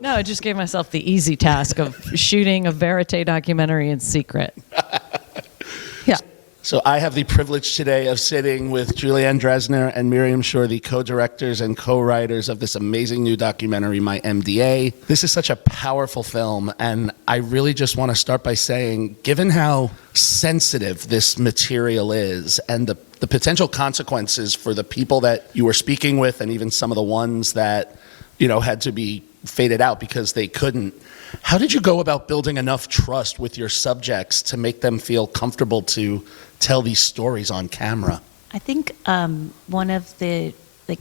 No, I just gave myself the easy task of shooting a verite documentary in secret. Yeah. So I have the privilege today of sitting with Juliane Dressner and Miriam Shor, the co-directors and co-writers of this amazing new documentary, My NDA. This is such a powerful film, and I really just want to start by saying, given how sensitive this material is and the potential consequences for the people that you were speaking with, and even some of the ones that, you know, had to be faded out because they couldn't, how did you go about building enough trust with your subjects to make them feel comfortable to tell these stories on camera? I think one of the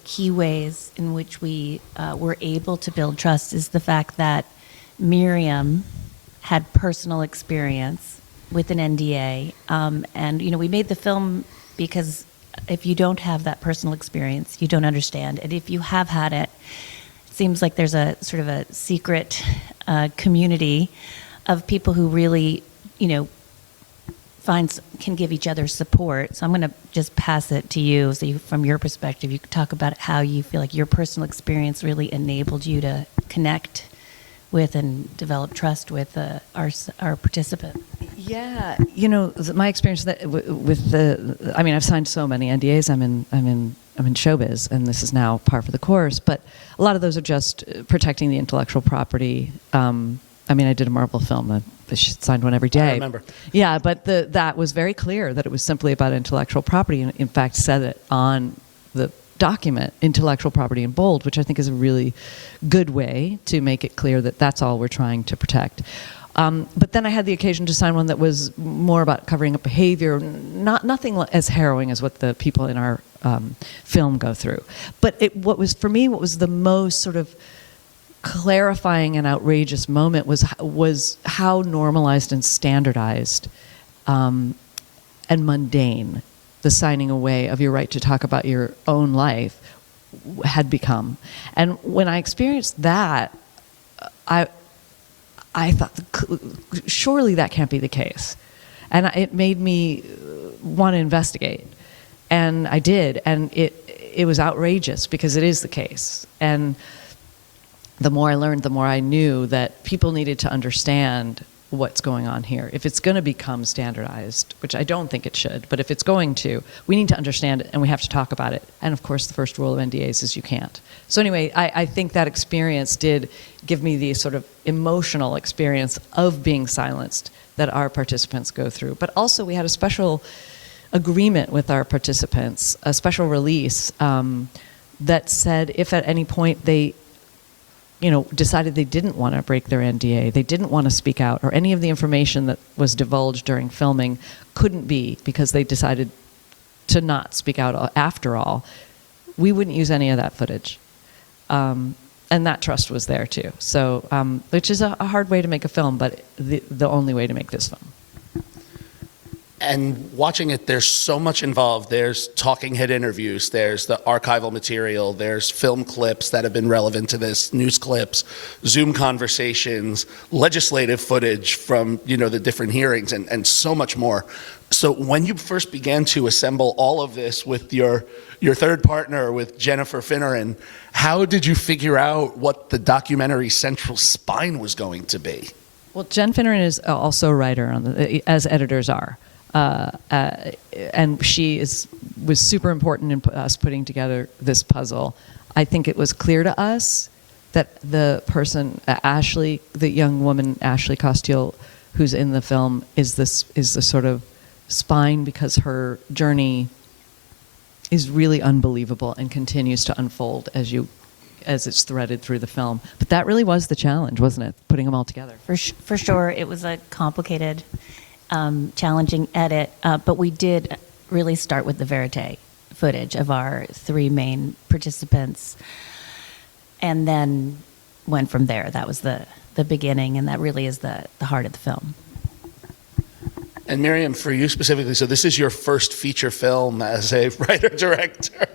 key ways in which we were able to build trust is the fact that Miriam had personal experience with an NDA. And, you know, we made the film because if you don't have that personal experience, you don't understand. And if you have had it, it seems like there's a sort of a secret community of people who really, you know, can give each other support. So I'm going to just pass it to you. So you, from your perspective, you can talk about how you feel like your personal experience really enabled you to connect with and develop trust with our participant. Yeah, you know, my experience with I mean, I've signed so many NDAs. I'm in showbiz, and this is now par for the course. But a lot of those are just protecting the intellectual property. I mean, I did a Marvel film. I signed one every day. I remember. Yeah, but that was very clear that it was simply about intellectual property, and in fact said it on the document, intellectual property in bold, which I think is a really good way to make it clear that that's all we're trying to protect. But then I had the occasion to sign one that was more about covering up behavior, nothing as harrowing as what the people in our film go through. But what was the most sort of clarifying and outrageous moment was how normalized and standardized and mundane the signing away of your right to talk about your own life had become. And when I experienced that, I thought, surely that can't be the case. And it made me want to investigate. And I did, and it was outrageous because it is the case. And the more I learned, the more I knew that people needed to understand what's going on here. If it's going to become standardized, which I don't think it should, but if it's going to, we need to understand it and we have to talk about it. And of course, the first rule of NDAs is you can't. So anyway, I think that experience did give me the sort of emotional experience of being silenced that our participants go through. But also we had a special agreement with our participants, a special release that said if at any point they decided they didn't want to break their NDA, they didn't want to speak out, or any of the information that was divulged during filming couldn't be because they decided to not speak out after all, we wouldn't use any of that footage. And that trust was there too. So, which is a hard way to make a film, but the only way to make this film. And watching it, there's so much involved. There's talking head interviews, there's the archival material, there's film clips that have been relevant to this, news clips, Zoom conversations, legislative footage from, the different hearings, and so much more. So when you first began to assemble all of this with your third partner, with Jennifer Finneran, how did you figure out what the documentary's central spine was going to be? Well, Jen Finneran is also a writer, as editors are. And she was super important in us putting together this puzzle. I think it was clear to us that the person, Ashley, the young woman, Ashley Costiel, who's in the film, is the sort of spine because her journey is really unbelievable and continues to unfold as it's threaded through the film. But that really was the challenge, wasn't it? Putting them all together. For sure, it was a complicated, challenging edit, but we did really start with the verite footage of our three main participants, and then went from there. That was the beginning, and that really is the heart of the film. And Miriam, for you specifically, so this is your first feature film as a writer-director.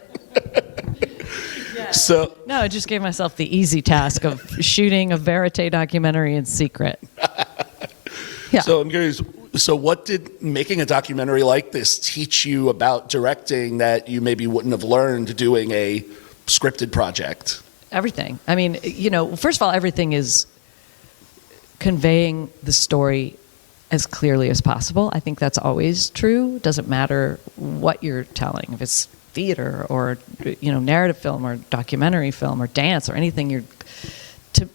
Yeah. So no, I just gave myself the easy task of shooting a verite documentary in secret. Yeah. So I'm curious, so what did making a documentary like this teach you about directing that you maybe wouldn't have learned doing a scripted project? everything. I mean, first of all, everything is conveying the story as clearly as possible. I think that's always true. It doesn't matter what you're telling, if it's theater or narrative film or documentary film or dance or anything. You're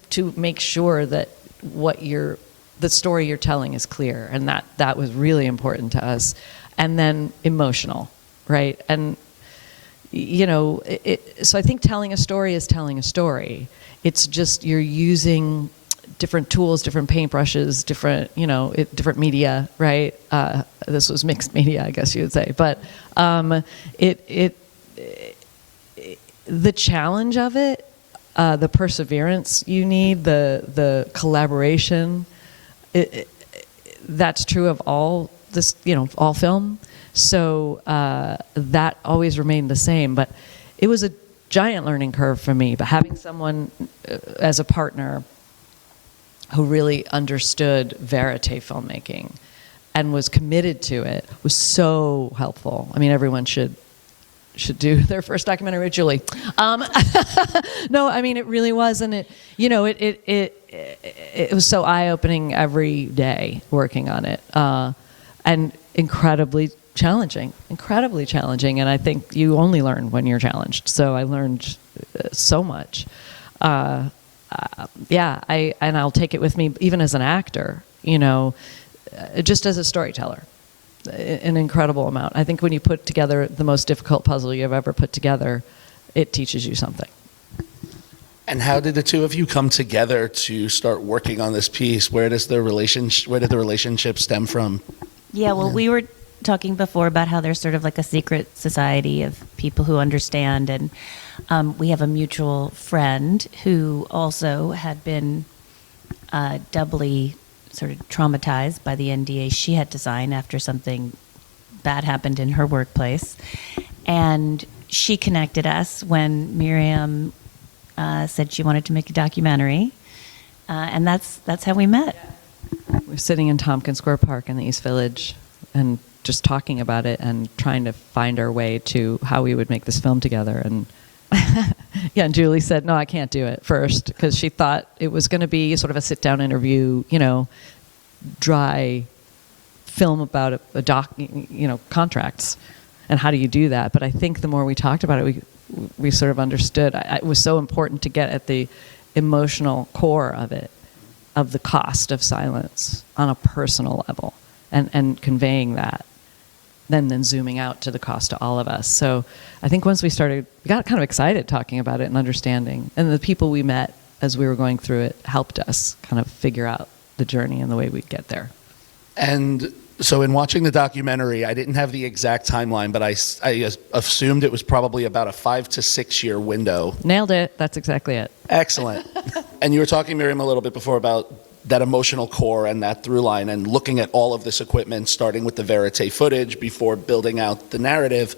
to make sure that the story you're telling is clear, and that was really important to us. And then emotional, right? And so I think telling a story is telling a story. It's just you're using different tools, different paintbrushes, different media, right? This was mixed media, I guess you would say. But the challenge of it, the perseverance you need, the collaboration, that's true of all all film. So that always remained the same. But it was a giant learning curve for me. But having someone as a partner who really understood verite filmmaking and was committed to it was so helpful. I mean, everyone should do their first documentary with Julie. No, I mean, it really was, and it was so eye-opening every day working on it, and incredibly challenging. And I think you only learn when you're challenged. So I learned so much. And I'll take it with me even as an actor, just as a storyteller, an incredible amount. I think when you put together the most difficult puzzle you've ever put together, it teaches you something. And how did the two of you come together to start working on this piece? Where did the relationship stem from? Yeah, well, we were talking before about how there's sort of like a secret society of people who understand, and we have a mutual friend who also had been doubly sort of traumatized by the NDA she had to sign after something bad happened in her workplace. And she connected us when Miriam said she wanted to make a documentary, and that's how we met. We were sitting in Tompkins Square Park in the East Village and just talking about it and trying to find our way to how we would make this film together. And and Julie said, no, I can't do it first, because she thought it was going to be sort of a sit-down interview, dry film about contracts, and how do you do that? But I think the more we talked about it, we sort of understood. It was so important to get at the emotional core of it, of the cost of silence on a personal level, and conveying that, then zooming out to the cost to all of us. So I think once we got kind of excited talking about it and understanding, and the people we met as we were going through it helped us kind of figure out the journey and the way we'd get there. And so in watching the documentary, I didn't have the exact timeline, but I assumed it was probably about a 5 to 6 year window. Nailed it. That's exactly it. Excellent. And you were talking, Miriam, a little bit before about that emotional core and that through line, and looking at all of this equipment, starting with the verite footage before building out the narrative.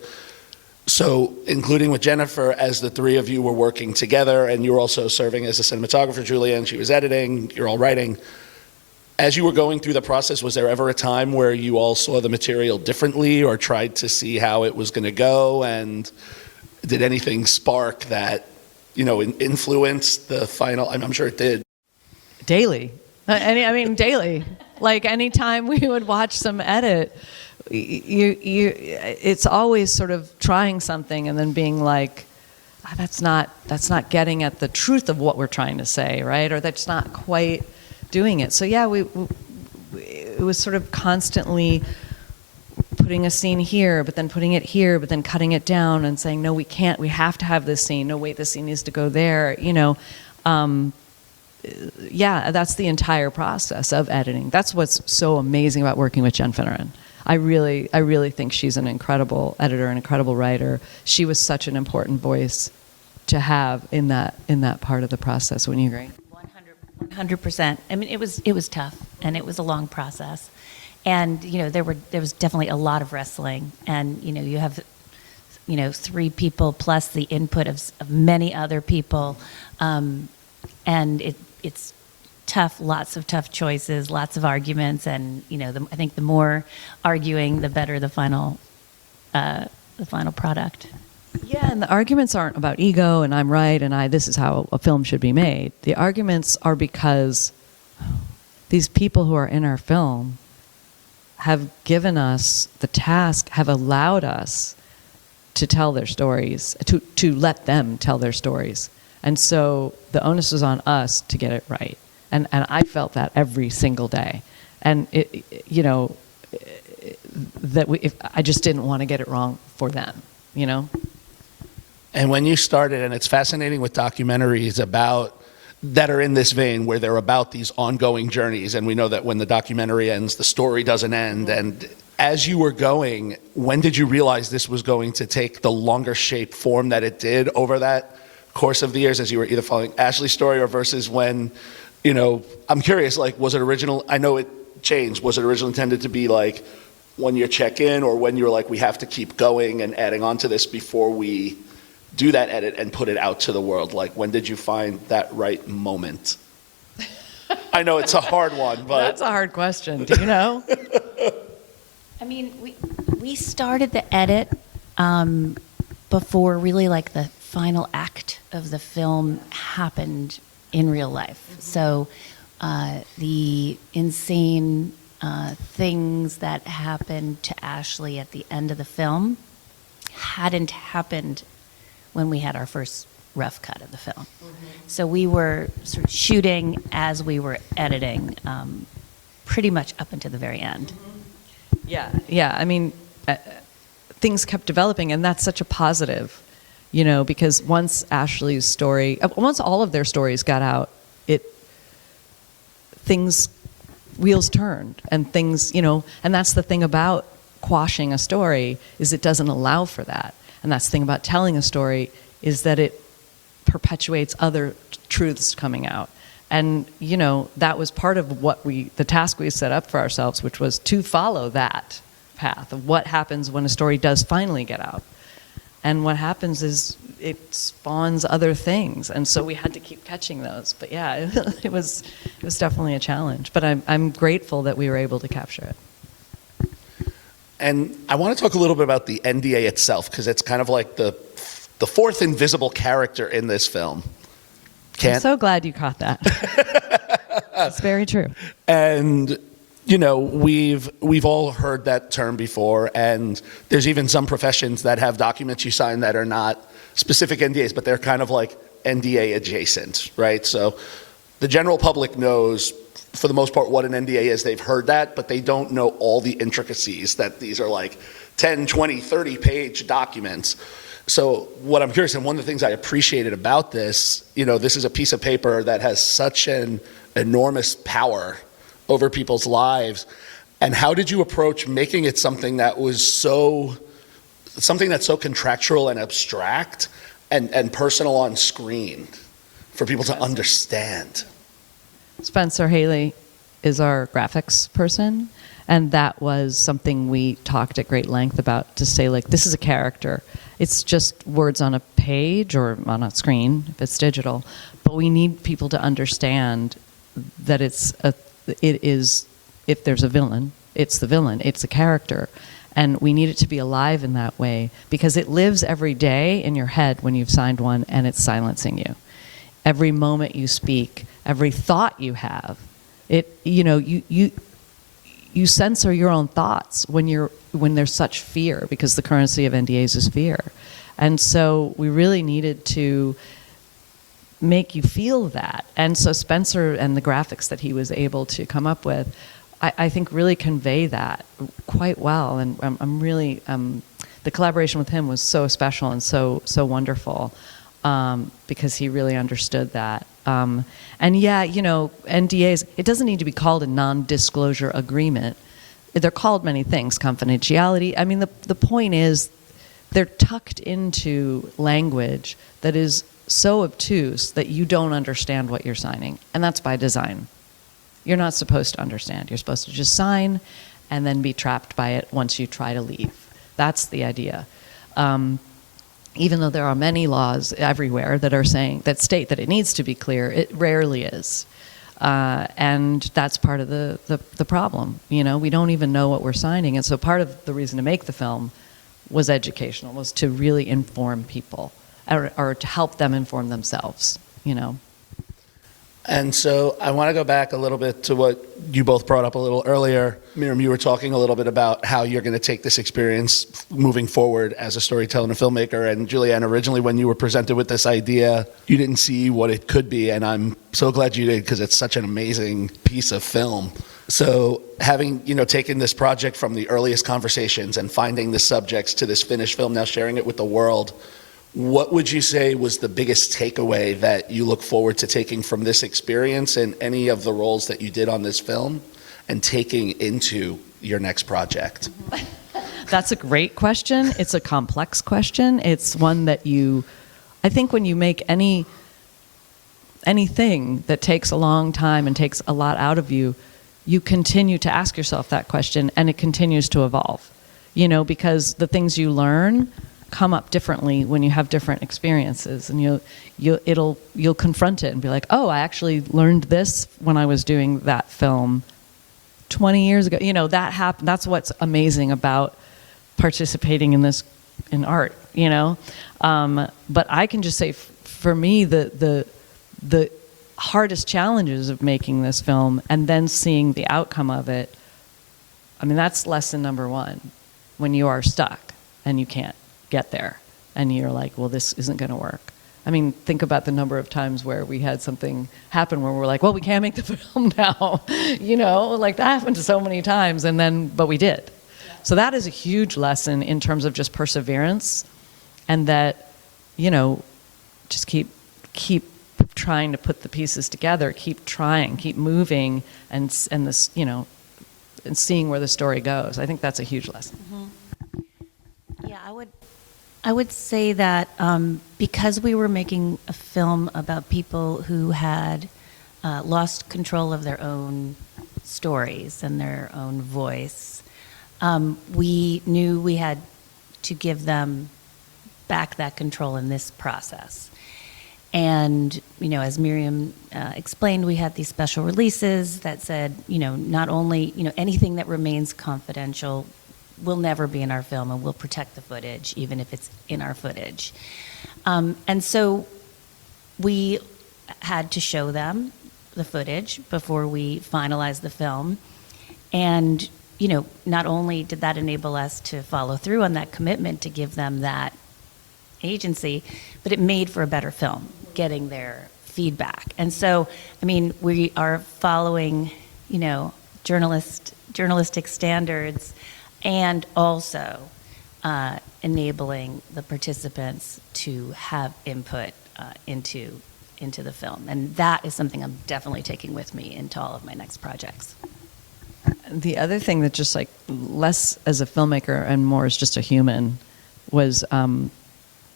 So including with Jennifer, as the three of you were working together, and you were also serving as a cinematographer, Juliane, she was editing, you're all writing. As you were going through the process, was there ever a time where you all saw the material differently or tried to see how it was going to go? And did anything spark that, influence the final? I'm sure it did. Daily. Daily. Like anytime we would watch some edit, it's always sort of trying something and then being like, that's not getting at the truth of what we're trying to say, right? Or that's not quite doing it. So yeah, it was sort of constantly putting a scene here, but then putting it here, but then cutting it down and saying, no, we can't, we have to have this scene. No, wait, this scene needs to go there, yeah, that's the entire process of editing. That's what's so amazing about working with Jen Finneran. I really think she's an incredible editor, an incredible writer. She was such an important voice to have in that part of the process. Wouldn't you agree? 100%. I mean, it was tough, and it was a long process, and there was definitely a lot of wrestling, and you have three people plus the input of many other people, and it's tough, lots of tough choices, lots of arguments, and I think the more arguing, the better the final product. Yeah, and the arguments aren't about ego and I'm right and this is how a film should be made. The arguments are because these people who are in our film have given us the task, have allowed us to tell their stories, to let them tell their stories. And so the onus is on us to get it right. And I felt that every single day. And I just didn't want to get it wrong for them, And when you started, and it's fascinating with documentaries that are in this vein, where they're about these ongoing journeys, and we know that when the documentary ends, the story doesn't end. And as you were going, when did you realize this was going to take the longer shape form that it did over that course of the years, as you were either following Ashley's story or versus when, I'm curious, like, was it original? I know it changed. Was it originally intended to be like when you check in, or when you're like, we have to keep going and adding on to this before we do that edit and put it out to the world? Like, when did you find that right moment? I know it's a hard one, but that's a hard question. Do you know? I mean, we started the edit before really like the final act of the film happened in real life. Mm-hmm. So the insane things that happened to Ashley at the end of the film hadn't happened when we had our first rough cut of the film. Mm-hmm. So we were sort of shooting as we were editing, pretty much up until the very end. Mm-hmm. Yeah. I mean, things kept developing, and that's such a positive, because once Ashley's story, once all of their stories got out, wheels turned, and things, and that's the thing about quashing a story, is it doesn't allow for that. And that's the thing about telling a story, is that it perpetuates other truths coming out. And, that was part of the task we set up for ourselves, which was to follow that path of what happens when a story does finally get out. And what happens is it spawns other things. And so we had to keep catching those. But yeah, it was definitely a challenge. But I'm grateful that we were able to capture it. And I want to talk a little bit about the NDA itself, because it's kind of like the fourth invisible character in this film. I'm so glad you caught that. It's very true. And we've all heard that term before, and there's even some professions that have documents you sign that are not specific NDAs, but they're kind of like NDA adjacent, right? So the general public knows, for the most part, what an NDA is. They've heard that, but they don't know all the intricacies, that these are like 10, 20, 30-page documents. So what I'm curious, and one of the things I appreciated about this, this is a piece of paper that has such an enormous power over people's lives. And how did you approach making it something that's so contractual and abstract and personal on screen for people to understand? Spencer Haley is our graphics person, and that was something we talked at great length about, to say, like, this is a character. It's just words on a page or on a screen if it's digital, but we need people to understand that it is, if there's a villain, it's the villain, it's a character. And we need it to be alive in that way, because it lives every day in your head when you've signed one, and it's silencing you. Every moment you speak, every thought you have, you censor your own thoughts when there's such fear, because the currency of NDAs is fear. And so we really needed to make you feel that. And so Spencer and the graphics that he was able to come up with, I think really convey that quite well. And I'm really, the collaboration with him was so special and so wonderful, because he really understood that. And yeah, NDAs, it doesn't need to be called a non-disclosure agreement. They're called many things, confidentiality. I mean, the point is, they're tucked into language that is so obtuse that you don't understand what you're signing. And that's by design. You're not supposed to understand. You're supposed to just sign and then be trapped by it once you try to leave. That's the idea. Even though there are many laws everywhere that state that it needs to be clear, it rarely is. And that's part of the problem. We don't even know what we're signing. And so part of the reason to make the film was educational, was to really inform people or to help them inform themselves, you know. And so I want to go back a little bit to what you both brought up a little earlier. Miriam, you were talking a little bit about how you're going to take this experience moving forward as a storyteller and a filmmaker. And Juliane, originally when you were presented with this idea, you didn't see what it could be. And I'm so glad you did, because it's such an amazing piece of film. So having, taken this project from the earliest conversations and finding the subjects to this finished film, now sharing it with the world, what would you say was the biggest takeaway that you look forward to taking from this experience and any of the roles that you did on this film and taking into your next project? That's a great question. It's a complex question. It's one that I think when you make anything that takes a long time and takes a lot out of you, you continue to ask yourself that question, and it continues to evolve, because the things you learn come up differently when you have different experiences, and you'll confront it and be like, oh, I actually learned this when I was doing that film 20 years ago. That happened. That's what's amazing about participating in art, but I can just say for me, the hardest challenges of making this film and then seeing the outcome of it, that's lesson number one, when you are stuck and you can't get there and you're like, well, this isn't going to work. Think about the number of times where we had something happen where we're like, well, we can't make the film now. Like that happened so many times, but we did. So that is a huge lesson in terms of just perseverance, and that, just keep trying to put the pieces together, keep trying, keep moving, and this, and seeing where the story goes. I think that's a huge lesson. Mm-hmm. Yeah, I would say that because we were making a film about people who had lost control of their own stories and their own voice, we knew we had to give them back that control in this process. And, as Miriam explained, we had these special releases that said, not only, anything that remains confidential will never be in our film, and we'll protect the footage, even if it's in our footage. And so we had to show them the footage before we finalized the film. And, not only did that enable us to follow through on that commitment to give them that agency, but it made for a better film, getting their feedback. And so, we are following, journalistic standards, and also enabling the participants to have input into the film. And that is something I'm definitely taking with me into all of my next projects. The other thing that just like less as a filmmaker and more as just a human was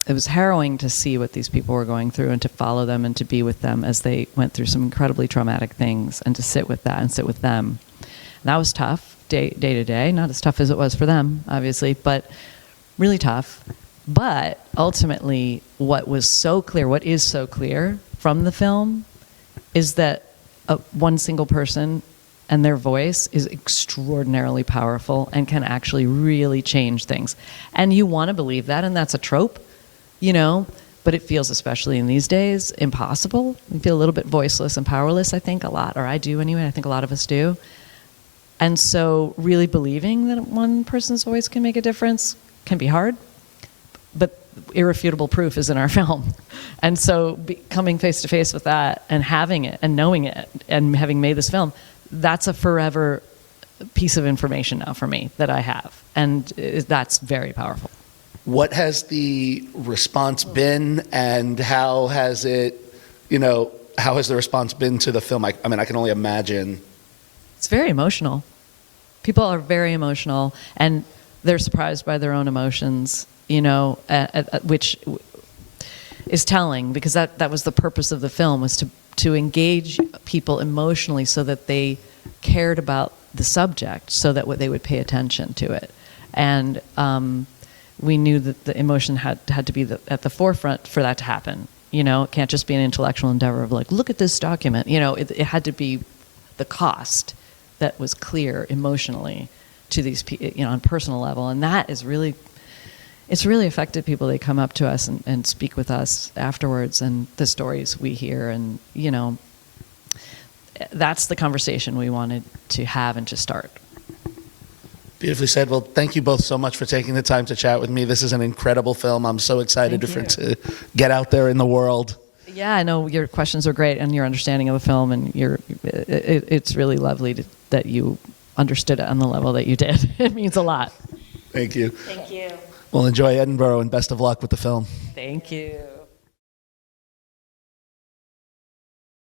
it was harrowing to see what these people were going through and to follow them and to be with them as they went through some incredibly traumatic things, and to sit with that and sit with them. And that was tough, day to day, not as tough as it was for them, obviously, but really tough. But ultimately, what is so clear from the film is that one single person and their voice is extraordinarily powerful and can actually really change things. And you want to believe that, and that's a trope, but it feels, especially in these days, impossible. We feel a little bit voiceless and powerless, I think, a lot, or I do anyway, I think a lot of us do. And so really believing that one person's voice can make a difference can be hard, but irrefutable proof is in our film. And so coming face to face with that and having it and knowing it and having made this film, that's a forever piece of information now for me that I have. And that's very powerful. What has the response been, and how has the response been to the film? I can only imagine. It's very emotional. People are very emotional, and they're surprised by their own emotions, which is telling, because that was the purpose of the film, was to engage people emotionally so that they cared about the subject, so that they would pay attention to it. And we knew that the emotion had to be at the forefront for that to happen. It can't just be an intellectual endeavor of like, look at this document. It had to be the cost that was clear emotionally to these people, on a personal level. And that is really, it's really affected people. They come up to us and speak with us afterwards, and the stories we hear, and that's the conversation we wanted to have and to start. Beautifully said. Well, thank you both so much for taking the time to chat with me. This is an incredible film. I'm so excited for it to get out there in the world. Yeah, I know your questions are great, and your understanding of the film, and it's really lovely that you understood it on the level that you did. It means a lot. Thank you. Thank you. Well, enjoy Edinburgh and best of luck with the film. Thank you.